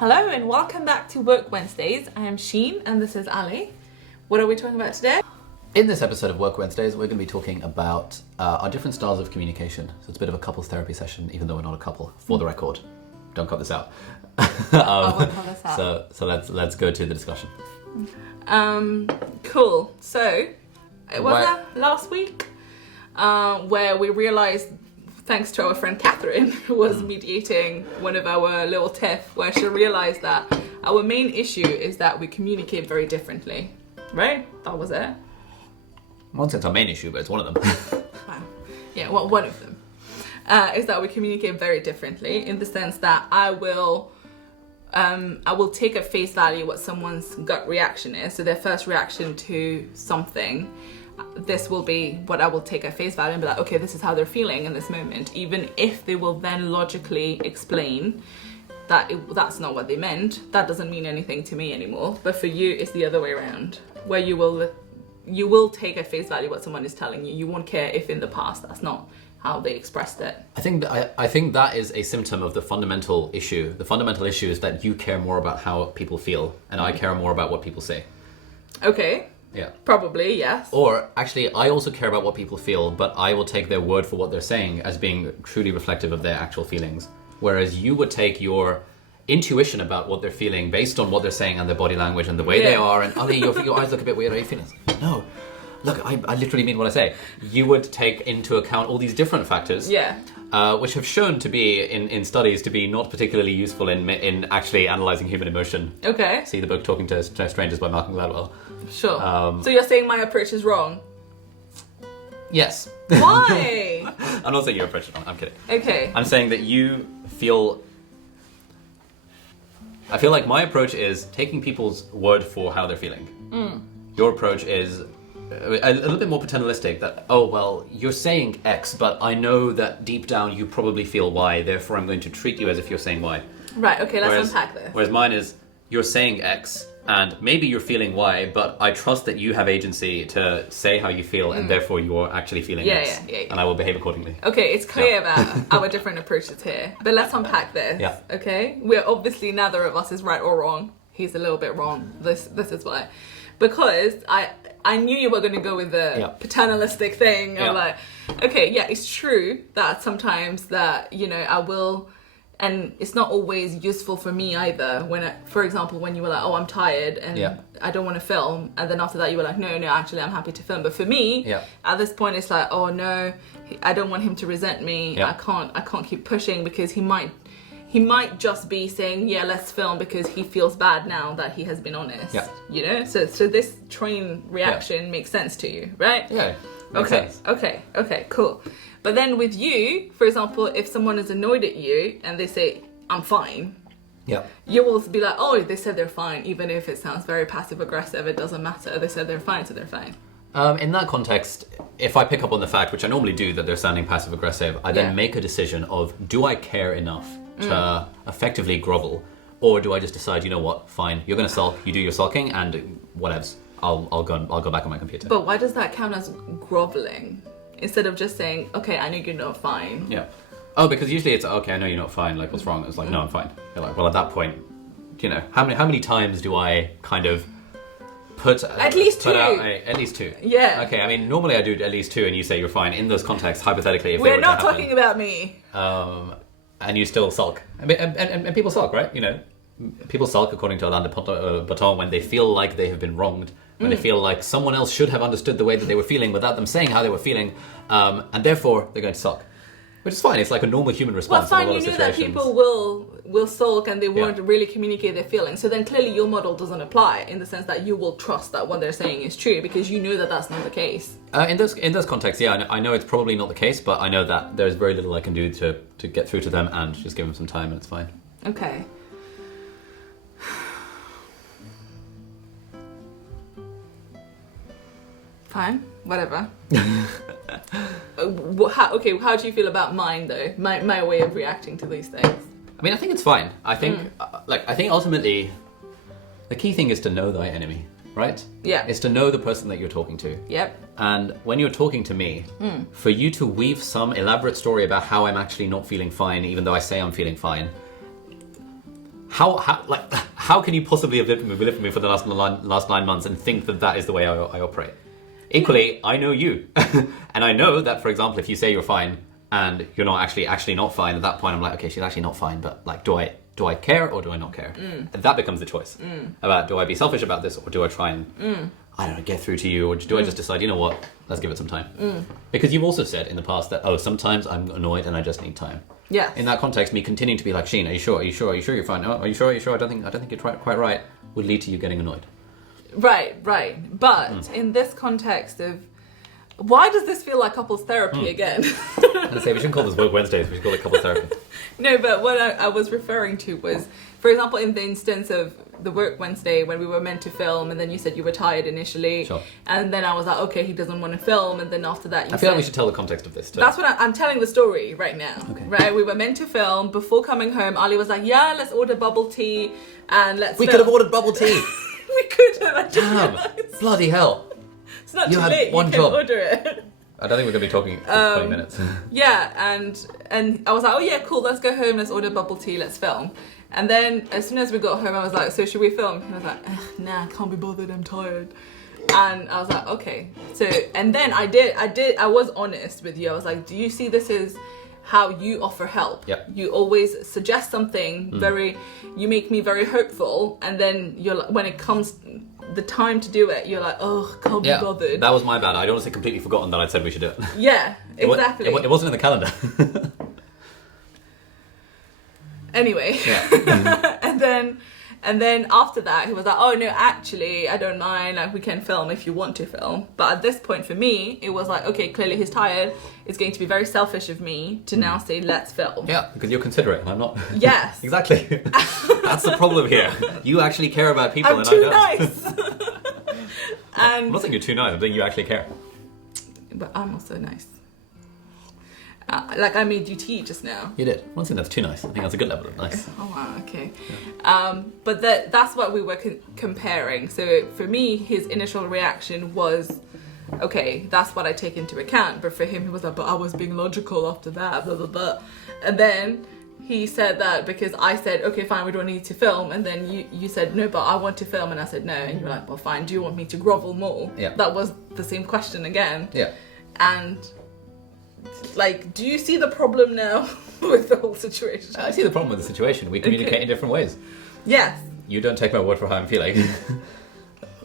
Hello and welcome back to Work Wednesdays. I am Sheen and this is Ali. What are we talking about today? In this episode of Work Wednesdays, we're going to be talking about our different styles of communication. So it's a bit of a couples therapy session, even though we're not a couple, for the record. Don't cut this out. I won't cut this out. So let's go to the discussion. Cool. So, it was that last week where we realized, thanks to our friend Catherine, who was mediating one of our little tiff, where she realized that our main issue is that we communicate very differently. Right? That was it. I won't say it's our main issue, but it's one of them. Wow. Yeah, well, one of them is that we communicate very differently in the sense that I will take at face value what someone's gut reaction is. So their first reaction to something, this will be what I will take at face value and be like, okay, this is how they're feeling in this moment. Even if they will then logically explain that that's not what they meant, that doesn't mean anything to me anymore. But for you, it's the other way around, where you will take at face value what someone is telling you. You won't care if in the past that's not how they expressed it. I think that is a symptom of the fundamental issue. The fundamental issue is that you care more about how people feel, and I care more about what people say. Okay. Yeah. Probably, yes. Or, actually, I also care about what people feel, but I will take their word for what they're saying as being truly reflective of their actual feelings. Whereas you would take your intuition about what they're feeling based on what they're saying and their body language and the way they are, and Ali, your eyes look a bit weird, are you feeling? No. Look, I literally mean what I say. You would take into account all these different factors, which have shown to be, in studies, to be not particularly useful in actually analysing human emotion. Okay. See the book Talking to Strangers by Malcolm Gladwell. Sure. So you're saying my approach is wrong? Yes. Why? I'm not saying your approach is wrong, I'm kidding. Okay. I'm saying that you feel... I feel like my approach is taking people's word for how they're feeling. Your approach is a little bit more paternalistic, that, oh, well, you're saying X, but I know that deep down you probably feel Y, therefore I'm going to treat you as if you're saying Y. Right, okay, let's unpack this. Whereas mine is, you're saying X, and maybe you're feeling Y, but I trust that you have agency to say how you feel, and therefore you're actually feeling X. Yeah. And I will behave accordingly. Okay, it's clear about our different approaches here, but let's unpack this. Yeah. Okay? We're obviously, neither of us is right or wrong. He's a little bit wrong. This is why. Because I knew you were going to go with the paternalistic thing. Of like, okay, yeah, it's true that sometimes that, I will... And it's not always useful for me either. For example, when you were like, oh, I'm tired and I don't want to film. And then after that, you were like, no, actually, I'm happy to film. But for me, at this point, it's like, oh, no, I don't want him to resent me. I can't keep pushing because he might just be saying, yeah, let's film because he feels bad now that he has been honest. Yeah. So this train reaction makes sense to you, right? Yeah. Okay, cool. But then with you, for example, if someone is annoyed at you and they say, I'm fine, you will be like, oh, they said they're fine, even if it sounds very passive-aggressive, it doesn't matter. They said they're fine, so they're fine. In that context, if I pick up on the fact, which I normally do, that they're sounding passive-aggressive, I then make a decision of, do I care enough to effectively grovel, or do I just decide, you know what, fine, you're going to sulk, you do your sulking, and whatevs, I'll go back on my computer. But why does that count as groveling? Instead of just saying, okay, I know you're not fine. Yeah. Oh, because usually it's, okay, I know you're not fine, like, what's wrong? It's like, no, I'm fine. You're like, well, at that point, how many times do I kind of put... At least two. At least two. Yeah. Okay, I mean, normally I do at least two and you say you're fine. In those contexts, hypothetically, if we're not talking about me. And you still sulk. I mean, and people sulk, right? People sulk, according to Alain de Botton, when they feel like they have been wronged, when they feel like someone else should have understood the way that they were feeling without them saying how they were feeling, and therefore they're going to sulk. Which is fine, it's like a normal human response. Well, fine, you know that people will sulk and they won't really communicate their feelings. So then clearly your model doesn't apply in the sense that you will trust that what they're saying is true because you know that that's not the case. In those contexts, I know it's probably not the case, but I know that there's very little I can do to get through to them and just give them some time and it's fine. Okay. Fine, whatever. How do you feel about mine though? My way of reacting to these things. I mean, I think it's fine. I think, I think ultimately, the key thing is to know thy enemy, right? Yeah. It's to know the person that you're talking to. Yep. And when you're talking to me, for you to weave some elaborate story about how I'm actually not feeling fine, even though I say I'm feeling fine, how can you possibly have lived with me for the last 9 months and think that is the way I operate? Equally, I know you, and I know that, for example, if you say you're fine and you're not actually not fine, at that point I'm like, okay, she's actually not fine, but like, do I care or do I not care? And that becomes the choice about, do I be selfish about this or do I try and I don't know, get through to you, or do I just decide, you know what, let's give it some time? Because you've also said in the past that, sometimes I'm annoyed and I just need time. Yeah. In that context, me continuing to be like, Sheen, are you sure you're fine? Oh, are you sure? I don't think you're quite right, would lead to you getting annoyed. Right. But in this context of, why does this feel like couples therapy again? Let's say we shouldn't call this Woke Wednesdays, we should call it couples therapy. No, but what I was referring to was, for example, in the instance of the Work Wednesday when we were meant to film, and then you said you were tired initially, sure. And then I was like, okay, he doesn't want to film, and then after that I feel like we should tell the context of this too. That's what I'm telling the story right now. Okay. Right, we were meant to film. Before coming home, Ali was like, yeah, let's order bubble tea and let's We film. could have ordered bubble tea. We could have. I just Damn, realised. bloody hell. It's not You too had late. one You can job. order it. I don't think we're going to be talking for 20 minutes. Yeah, and I was like, oh yeah, cool, let's go home, let's order bubble tea, let's film. And then as soon as we got home, I was like, so should we film? And I was like, nah, can't be bothered, I'm tired. And I was like, okay. So, and then I was honest with you. I was like, do you see this as how you offer help? Yep. You always suggest something you make me very hopeful, and then you're like, when it comes the time to do it, you're like, oh, can't be bothered. That was my bad. I'd honestly completely forgotten that I'd said we should do it. Yeah, exactly. It wasn't in the calendar. Anyway, and then after that, he was like, oh no, actually, I don't mind, like, we can film if you want to film. But at this point for me, it was like, okay, clearly he's tired. It's going to be very selfish of me to now say, let's film. Yeah, because you're considerate and I'm not. Yes. Exactly. That's the problem here. You actually care about people I'm and too I don't. nice. And I'm not saying you're too nice, I'm saying you actually care. but I'm also nice. Like I made you tea just now. You did. I'm not saying that's too nice. I think that's a good level of nice. Oh wow, okay. Yeah. But that's what we were comparing. So for me, his initial reaction was, okay, that's what I take into account. But for him, he was like, but I was being logical after that, blah, blah, blah. And then he said that because I said, okay, fine, we don't need to film. And then you said, no, but I want to film. And I said, no. And you were like, well, fine, do you want me to grovel more? Yeah. That was the same question again. Yeah. And like, do you see the problem now with the whole situation? I see the problem with the situation. We communicate in different ways. Yes. You don't take my word for how I'm feeling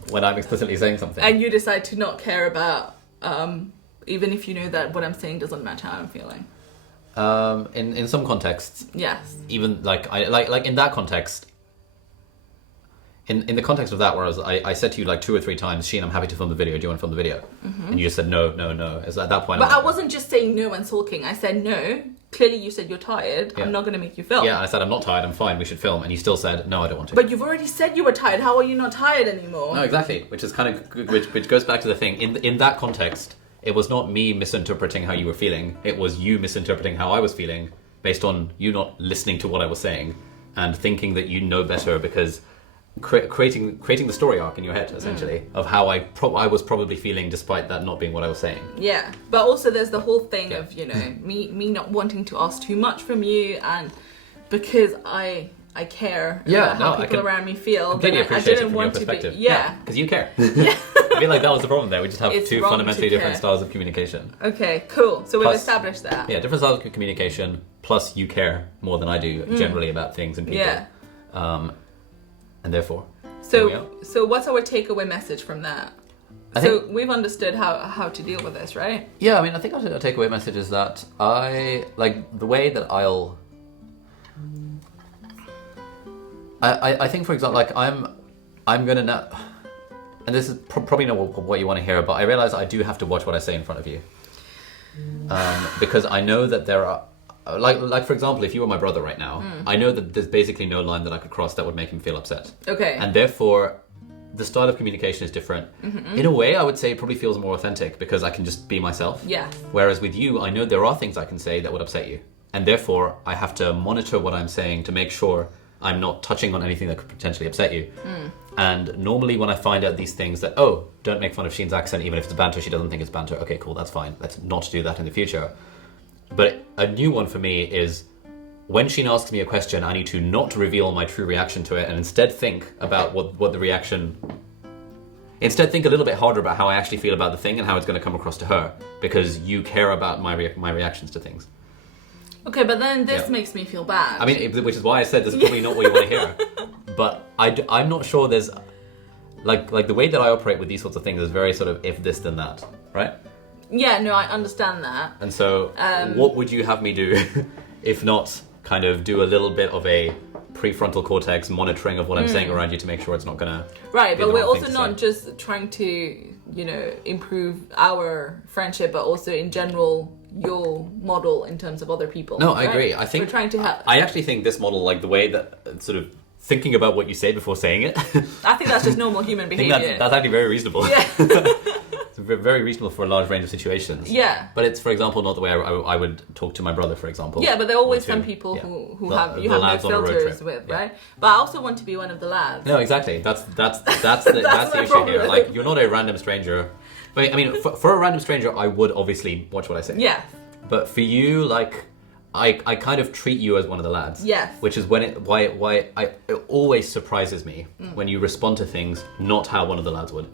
when I'm explicitly saying something. And you decide to not care about, even if you know that what I'm saying doesn't match how I'm feeling. In some contexts, Yes. even like in that context, in the context of that, where I said to you like 2 or 3 times, Sheen, I'm happy to film the video. Do you want to film the video? Mm-hmm. And you just said no. Is at that point? But I wasn't just saying no and sulking. I said no. Clearly, you said you're tired. Yeah. I'm not going to make you film. Yeah, I said I'm not tired. I'm fine. We should film. And you still said no. I don't want to. But you've already said you were tired. How are you not tired anymore? No, exactly. Which is kind of which goes back to the thing. In that context, it was not me misinterpreting how you were feeling. It was you misinterpreting how I was feeling based on you not listening to what I was saying and thinking that you know better because creating the story arc in your head essentially of how I was probably feeling despite that not being what I was saying. Yeah, but also there's the whole thing of, you know, me not wanting to ask too much from you, and because I care about how people around me feel. Completely appreciate it from your perspective. Because you care. Yeah. I feel like that was the problem there. We just have two fundamentally different styles of communication. Okay, cool. So we've established that. Yeah, different styles of communication. Plus, you care more than I do generally about things and people. Yeah. And therefore. So what's our takeaway message from that? So we've understood how to deal with this, right? Yeah, I mean, I think our takeaway message is that I like the way that I think, for example, like I'm gonna now, and this is probably not what you want to hear, but I realize I do have to watch what I say in front of you, because I know that there are, like for example, if you were my brother right now, I know that there's basically no line that I could cross that would make him feel upset. Okay. And therefore, the style of communication is different. Mm-hmm. In a way, I would say it probably feels more authentic because I can just be myself. Yeah. Whereas with you, I know there are things I can say that would upset you, and therefore I have to monitor what I'm saying to make sure I'm not touching on anything that could potentially upset you. And normally when I find out these things that, don't make fun of Sheen's accent, even if it's banter, she doesn't think it's banter. Okay, cool, that's fine. Let's not do that in the future. But a new one for me is when Sheen asks me a question, I need to not reveal my true reaction to it and instead think about what the reaction... Instead think a little bit harder about how I actually feel about the thing and how it's going to come across to her, because you care about my reactions to things. Okay, but then this makes me feel bad. I mean, which is why I said this is probably not what you want to hear. But I'm not sure there's... Like the way that I operate with these sorts of things is very sort of if this then that, right? Yeah, no, I understand that. And so what would you have me do if not kind of do a little bit of a prefrontal cortex monitoring of what I'm saying around you to make sure it's not going to... Right, but we're also not just trying to, improve our friendship, but also in general your model in terms of other people. No, I agree. I think... We're trying to help. I actually think this model, like the way that sort of thinking about what you say before saying it... I think that's just normal human behavior. I think that's actually very reasonable. Yeah. It's very reasonable for a large range of situations. Yeah. But it's, for example, not the way I would talk to my brother, for example. Yeah, but there are always some people who have no filters with, right? But I also want to be one of the lads. No, exactly. That's the issue problem. here. Like, you're not a random stranger. I mean, for a random stranger, I would obviously watch what I say. Yeah. But for you, like... I kind of treat you as one of the lads. Yes. Which is why it always surprises me when you respond to things not how one of the lads would.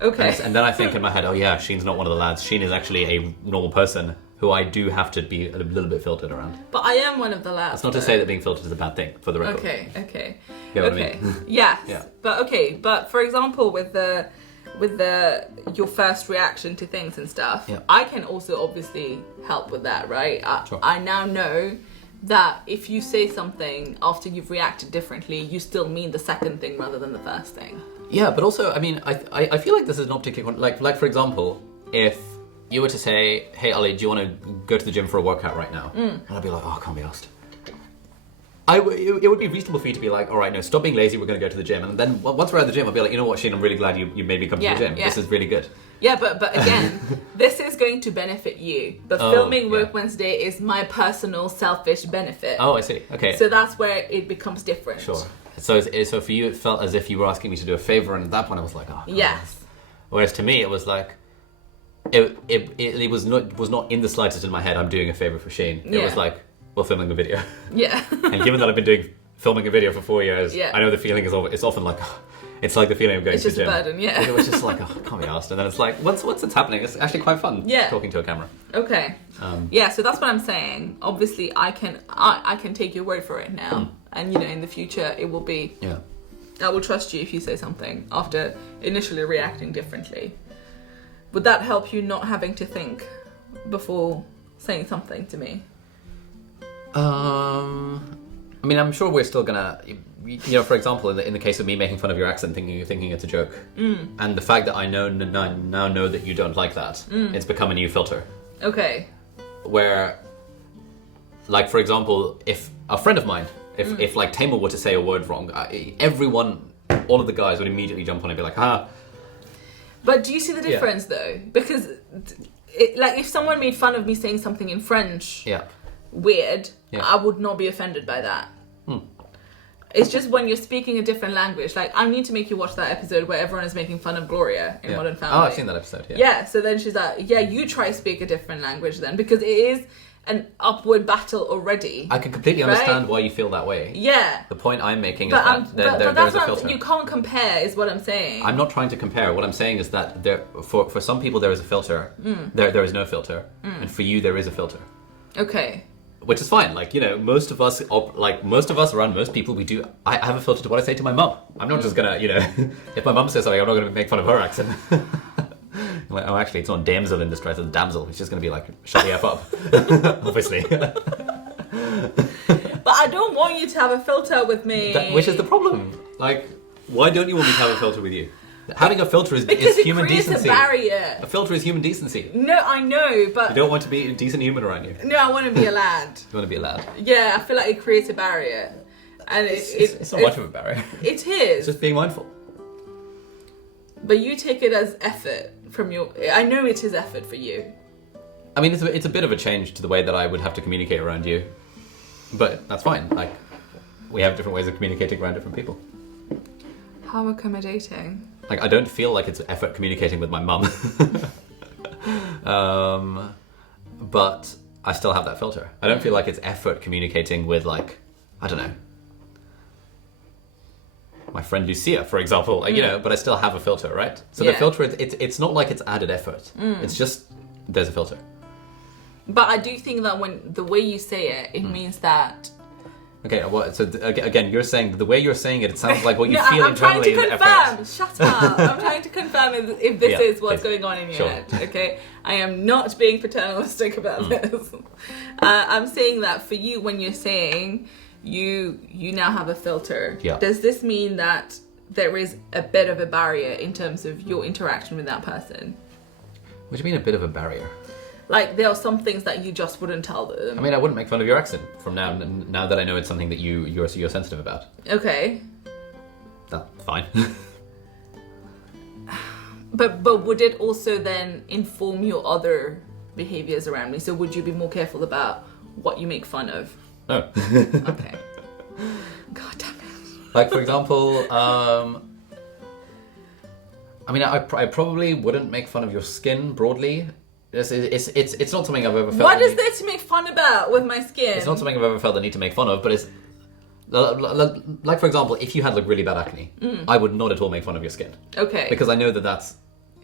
Okay. And then I think in my head, oh yeah, Sheen's not one of the lads. Sheen is actually a normal person who I do have to be a little bit filtered around. But I am one of the lads. That's not to say that being filtered is a bad thing, for the record. Okay. You know what I mean? Yes. Yeah. But for example, with your first reaction to things and stuff, I can also obviously help with that, right? Sure. I now know that if you say something after you've reacted differently, you still mean the second thing rather than the first thing. Yeah, but also, I mean, I feel like this is not particularly... Like for example, if you were to say, hey, Ali, do you want to go to the gym for a workout right now? And I'd be like, oh, I can't be asked. It would be reasonable for you to be like, all right, no, stop being lazy, we're going to go to the gym. And then once we're at the gym, I'll be like, you know what, Sheen, I'm really glad you made me come to the gym. This is really good. Yeah, but again, this is going to benefit you. But filming Work Wednesday is my personal selfish benefit. Oh, I see. Okay. So that's where it becomes different. Sure. So for you, it felt as if you were asking me to do a favor, and at that point I was like, oh, God. Yes. Whereas to me, it was like, it was not in the slightest in my head, I'm doing a favor for Sheen. It was like, we're filming a video. Yeah. And given that I've been filming a video for 4 years, I know the feeling is it's often like, it's like the feeling of going to the gym. It's just a burden, yeah. It was just like, oh, can't be asked. And then it's like, once it's happening, it's actually quite fun talking to a camera. Okay. So that's what I'm saying. Obviously, I can take your word for it now. And, in the future, it will be... Yeah. I will trust you if you say something after initially reacting differently. Would that help you not having to think before saying something to me? I mean, I'm sure we're still gonna, for example, in the case of me making fun of your accent, thinking it's a joke, and the fact that I now know that you don't like that, it's become a new filter. Okay. Where, like, for example, if a friend of mine, if like Tamer were to say a word wrong, all of the guys would immediately jump on and be like, ah. But do you see the difference though? Because, if someone made fun of me saying something in French, weird, I would not be offended by that. It's just when you're speaking a different language. Like, I need to make you watch that episode where everyone is making fun of Gloria in Modern Family. Oh, I've seen that episode, Yeah, so then she's like, you try speak a different language then, because it is an upward battle already. I can completely understand why you feel that way. Yeah. The point I'm making is that there's a filter. You can't compare, is what I'm saying. I'm not trying to compare. What I'm saying is that for some people there is a filter. There is no filter. And for you there is a filter. Okay. Which is fine. Like, most of us around most people, I have a filter to what I say to my mum. I'm not just gonna, if my mum says something, I'm not gonna make fun of her accent. Like, oh, actually, it's not damsel in distress, it's damsel. It's just going to be like, shut the F up. Obviously. But I don't want you to have a filter with me. Which is the problem. Like, why don't you want me to have a filter with you? Having a filter is human decency. A barrier. A filter is human decency. No, I know, but... You don't want to be a decent human around you. No, I want to be a lad. You want to be a lad? Yeah, I feel like it creates a barrier. And it's not much of a barrier. It is. It's just being mindful. But you take it as effort from your... I know it is effort for you. I mean, it's a bit of a change to the way that I would have to communicate around you. But that's fine. Like, we have different ways of communicating around different people. How accommodating. Like, I don't feel like it's effort communicating with my mum. But I still have that filter. I don't feel like it's effort communicating with, like, I don't know, my friend Lucia, for example, like, you know, but I still have a filter, right? So the filter, it's not like it's added effort. It's just, there's a filter. But I do think that when the way you say it, it means that... Okay, well, so again, you're saying, the way you're saying it, it sounds like what you no, feel I'm internally. trying to confirm. Shut up. I'm trying to confirm if this is what's going on in your head. Okay, I am not being paternalistic about this. I'm saying that for you, when you're saying you now have a filter, does this mean that there is a bit of a barrier in terms of your interaction with that person? What do you mean a bit of a barrier? Like, there are some things that you just wouldn't tell them. I mean, I wouldn't make fun of your accent from now that I know it's something that you're sensitive about. Okay. That's fine. But would it also then inform your other behaviors around me? So would you be more careful about what you make fun of? No. Okay. God damn it. Like, for example, I mean, I probably wouldn't make fun of your skin broadly. It's not something I've ever felt. What is there to make fun about with my skin? It's not something I've ever felt the need to make fun of, but it's like, for example, if you had like really bad acne, I would not at all make fun of your skin. Okay. Because I know that that's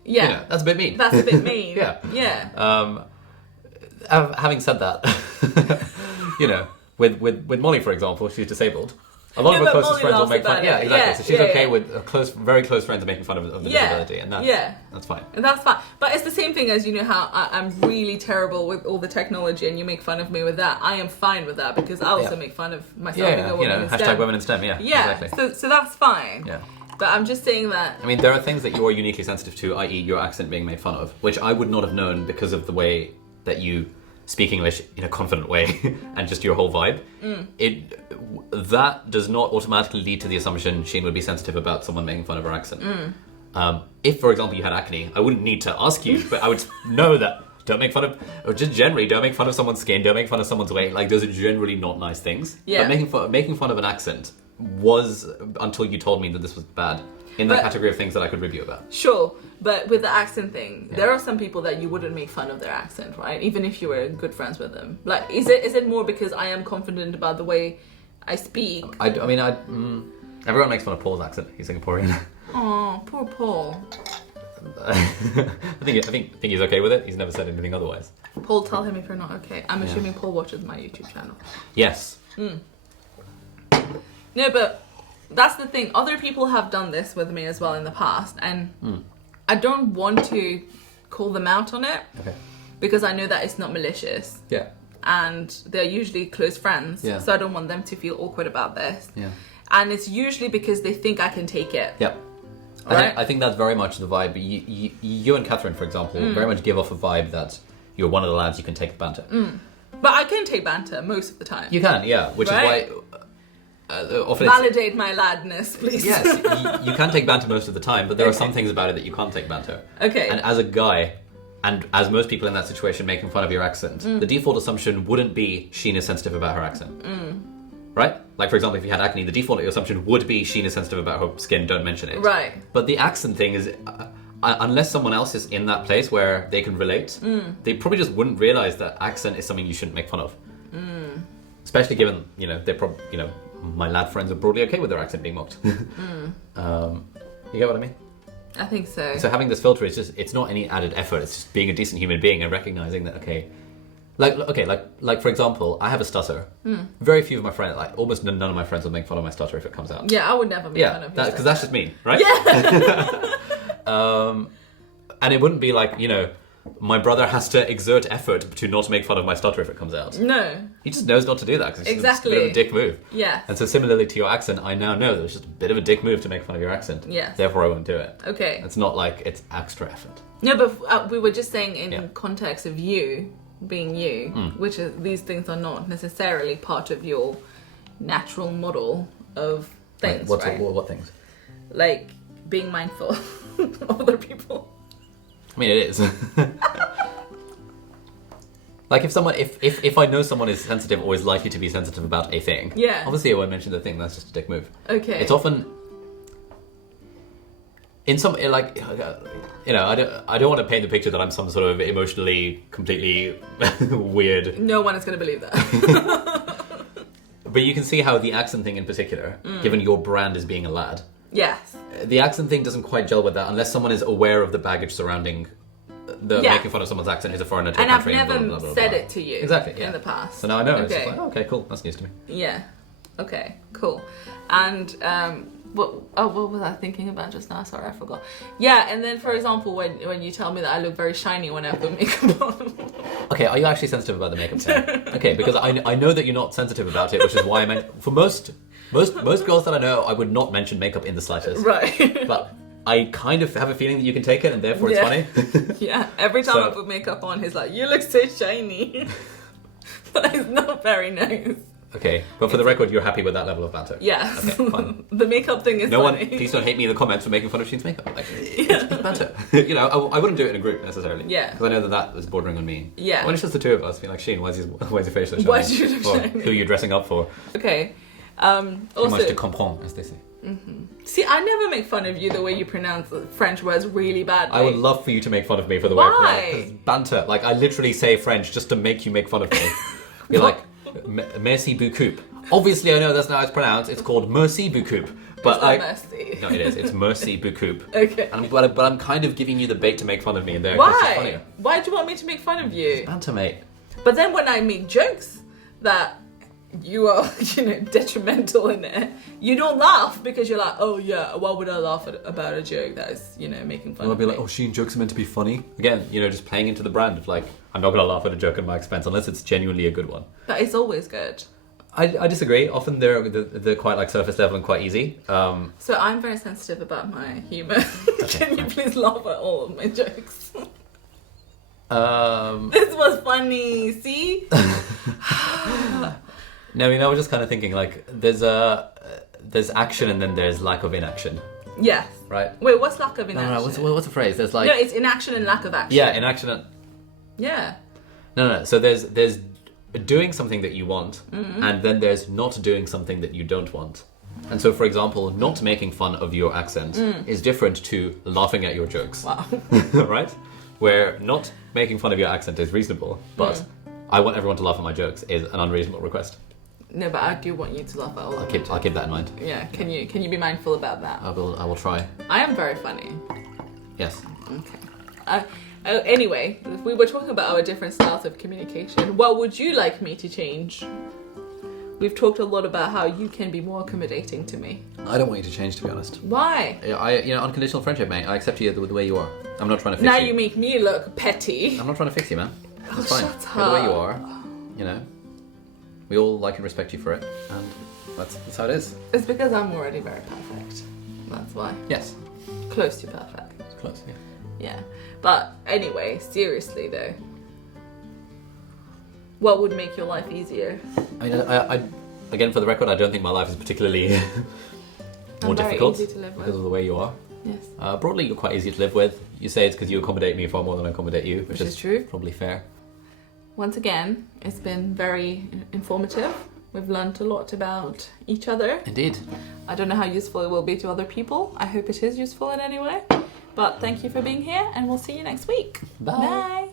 you know, that's a bit mean. That's a bit mean. Yeah. Having said that, you know, with Molly, for example, she's disabled. A lot of her closest friends will make fun. Yeah, exactly. So she's okay with very close friends making fun of the disability, and that's fine. And that's fine. But it's the same thing as, you know, how I'm really terrible with all the technology, and you make fun of me with that. I am fine with that because I also make fun of myself. Yeah, you know, hashtag women in STEM. Yeah, exactly. So that's fine. Yeah. But I'm just saying that... I mean, there are things that you are uniquely sensitive to, i.e. your accent being made fun of, which I would not have known because of the way that you speak English in a confident way and just your whole vibe. That does not automatically lead to the assumption Sheen would be sensitive about someone making fun of her accent. If, for example, you had acne, I wouldn't need to ask you, but I would know that don't make fun of, or just generally, don't make fun of someone's skin, don't make fun of someone's weight. Like, those are generally not nice things. Yeah. But making fun of an accent was, until you told me that this was bad, in the category of things that I could review about. Sure, but with the accent thing, there are some people that you wouldn't make fun of their accent, right? Even if you were good friends with them. Like, is it more because I am confident about the way I speak? Everyone makes fun of Paul's accent. He's Singaporean. Oh, poor Paul. I think he's okay with it. He's never said anything otherwise. Paul, tell him if you're not okay. I'm assuming Paul watches my YouTube channel. Yes. No, but that's the thing. Other people have done this with me as well in the past, and I don't want to call them out on it because I know that it's not malicious. Yeah. And they're usually close friends, so I don't want them to feel awkward about this. Yeah. And it's usually because they think I can take it. Yep. Right? I think that's very much the vibe. You and Catherine, for example, very much give off a vibe that you're one of the lads you can take the banter. But I can take banter most of the time. You can, yeah. Which is why... often validate my ladness, please. Yes, you can take banter most of the time, but there are some things about it that you can't take banter. Okay. And as a guy, and as most people in that situation making fun of your accent, the default assumption wouldn't be Sheen is sensitive about her accent. Right? Like, for example, if you had acne, the default assumption would be Sheen is sensitive about her skin, don't mention it. Right. But the accent thing is... unless someone else is in that place where they can relate, they probably just wouldn't realise that accent is something you shouldn't make fun of. Especially given, you know, they're probably, you know, my lad friends are broadly okay with their accent being mocked. You get what I mean? I think so. So having this filter is just, it's not any added effort, it's just being a decent human being and recognising that, like for example, I have a stutter. Very few of my friends, like almost none of my friends will make fun of my stutter if it comes out. Yeah, I would never make fun of you. Because that's just mean, right? Yeah. And it wouldn't be like, you know, my brother has to exert effort to not make fun of my stutter if it comes out. No. He just knows not to do that because it's just a bit of a dick move. Yeah. And so similarly to your accent, I now know that it's just a bit of a dick move to make fun of your accent. Yes. Therefore, I won't do it. Okay. It's not like it's extra effort. No, but we were just saying in context of you being you, which is, these things are not necessarily part of your natural model of things, right? What things? Like being mindful of other people. I mean, it is. Like if I know someone is sensitive or is likely to be sensitive about a thing, obviously I won't mention the thing. That's just a dick move. Okay. It's often in some, like, you know, I don't want to paint the picture that I'm some sort of emotionally completely weird. No one is going to believe that. But you can see how the accent thing in particular, given your brand as being a lad, yes, the accent thing doesn't quite gel with that unless someone is aware of the baggage surrounding the making fun of someone's accent who's a foreigner to a country. And I've never blah, blah, blah, said blah. it to you Exactly, in the past. So now I know. Okay. It's just like, oh, okay, cool. That's news to me. Yeah. Okay, cool. And what was I thinking about just now? Sorry, I forgot. Yeah, and then for example, when you tell me that I look very shiny when I put makeup on. Okay, are you actually sensitive about the makeup thing? Okay, because I know that you're not sensitive about it, which is why I meant for most girls that I know, I would not mention makeup in the slightest. Right. But I kind of have a feeling that you can take it, and therefore it's funny. Yeah, every time I put makeup on, he's like, "You look so shiny." That is not very nice. Okay, but for the record, you're happy with that level of banter? Yes. Okay, fine. The makeup thing is funny. Please don't hate me in the comments for making fun of Sheen's makeup. Like, it's banter. You know, I wouldn't do it in a group necessarily. Yeah. Because I know that was bordering on me. Yeah. When it's just the two of us, being like, Sheen, why is your face so shiny? Why do you look shiny? Who are you dressing up for? Okay. Too Also, much to comprendre, as they say. see, I never make fun of you the way you pronounce French words really badly. I would love for you to make fun of me for the way I pronounce it. 'Cause it's banter. Like, I literally say French just to make you make fun of me. You're like, merci beaucoup. Obviously, I know that's not how it's pronounced. It's called merci beaucoup. But it's not mercy. No, it is. It's merci beaucoup. Okay. But I'm kind of giving you the bait to make fun of me in there. 'Cause it's just Why? funnier. Why do you want me to make fun of you? Banter, mate. But then when I make jokes that you are, detrimental in it, you don't laugh because you're like, oh yeah, why would I laugh about a joke that is, making fun I'll of be me? like, oh, Sheen, jokes are meant to be funny. Again, just playing into the brand of like, I'm not going to laugh at a joke at my expense unless it's genuinely a good one. But it's always good. I disagree. Often they're quite like surface level and quite easy. So I'm very sensitive about my humour. Can you please laugh at all of my jokes? This was funny, see? No, I was just kind of thinking like there's action and then there's lack of inaction. Yes. Right? Wait, what's lack of inaction? No, what's the phrase? There's like... No, it's inaction and lack of action. Yeah, inaction and... Yeah. No. So there's doing something that you want, and then there's not doing something that you don't want. And so, for example, not making fun of your accent is different to laughing at your jokes. Wow. Right? Where not making fun of your accent is reasonable, but I want everyone to laugh at my jokes is an unreasonable request. No, but I do want you to laugh at all of my I'll keep that in mind. Yeah, can you be mindful about that? I will try. I am very funny. Yes. Okay. Anyway, if we were talking about our different styles of communication, what would you like me to change? We've talked a lot about how you can be more accommodating to me. I don't want you to change, to be honest. Why? Unconditional friendship, mate. I accept you the way you are. I'm not trying to fix you. Now you make me look petty. I'm not trying to fix you, man. It's fine. Shut You're the way you up. are. We all like and respect you for it, and that's how it is. It's because I'm already very perfect. That's why. Yes. Close to perfect. Close, yeah. Yeah. But anyway, seriously though, what would make your life easier? I mean, I again, for the record, I don't think my life is particularly more very difficult easy to live with. because of the way you are. Yes. Broadly, you're quite easy to live with. You say it's because you accommodate me far more than I accommodate you, which is true. Probably fair. Once again, it's been very informative. We've learned a lot about each other. Indeed. I don't know how useful it will be to other people. I hope it is useful in any way. But thank you for being here, and we'll see you next week. Bye. Bye.